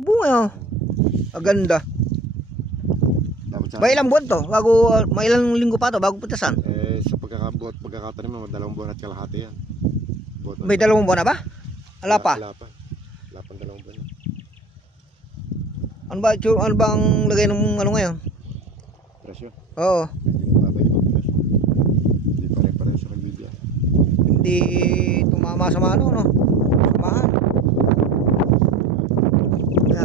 Bunga, ang ganda. May ilang buwan to? May ilang linggo pa to bago putasan? Sa pagkakatanim mo, 2 buwan at kalahati yan. May 2 buwan na ba? Ala pa? Wala pa 2 buwan. Ano ba ang lagay ng ano ngayon? Presyo? Oo. Medyo babalik ang presyo. Hindi pa rin pareho sa nagbibigay. Hindi tumama sa ano, no? Mahal.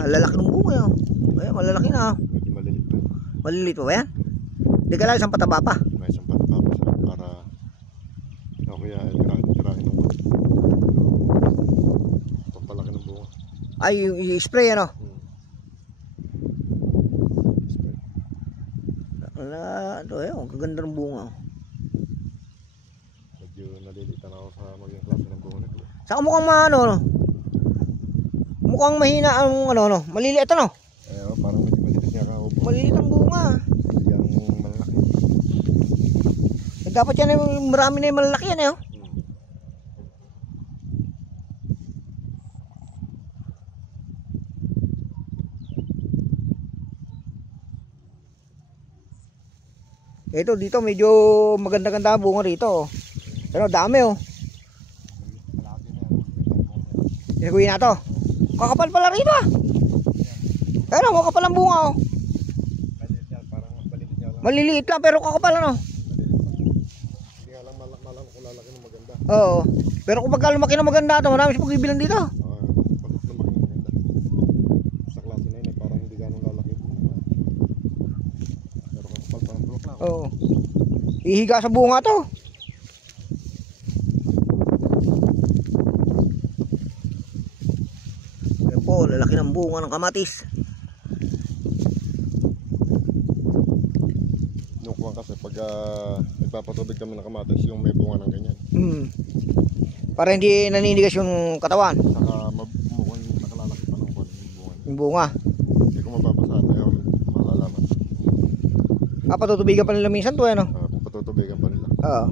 Lalaki ng bunga yun. Ay, malalaki na. Medyo malilit pa. Maliliit pa ba yan? Hindi ka lang isang pataba pa. May isang pataba pa sila para kaya tirahin ng bunga. Pagpalaki ng bunga. Ay, yung spray ano? Spray. Ito eh, ang kaganda ng bunga. Medyo nalilitan ako sa maging klase ng bunga nito. Saka mukhang no? Mukhang mahina ang ano, maliliit ano? Parang medyo malilit niya kaupo. Maliliit ang bunga. Yung malaki. Dapat yan marami na yung malalaki yan eh. Oh. Ito dito medyo maganda-ganda ang bunga rito. Pero dami oh. Sinaguhin na to. Kakapal pala rito ah. Pero kakapal ang bunga oh. Maliliit lang pero kakapal ano. Hindi nga lang malang kung lalaki ng maganda. Oo. Pero kung pagka lumaki na maganda ito, marami siya pagbibilan dito. Pag lumaki ng maganda. Sa klase na yun parang hindi ganong lalaki bunga. Pero kakapal parang bulok lang. Oo. Ihiga sa bunga to. Yan po, lalaki ng bunga ng kamatis. Nukuha kasi pag nagpapatubig kami ng kamatis yung may bunga ng ganyan. Para hindi naninigas yung katawan. Saka mukhang nakalalaki pa ng bunga. Yung bunga. Hindi ko mababasaan ayaw malalaman. Patutubigan pa nila minsan to ano? Kung patutubigan pa nila. Oo.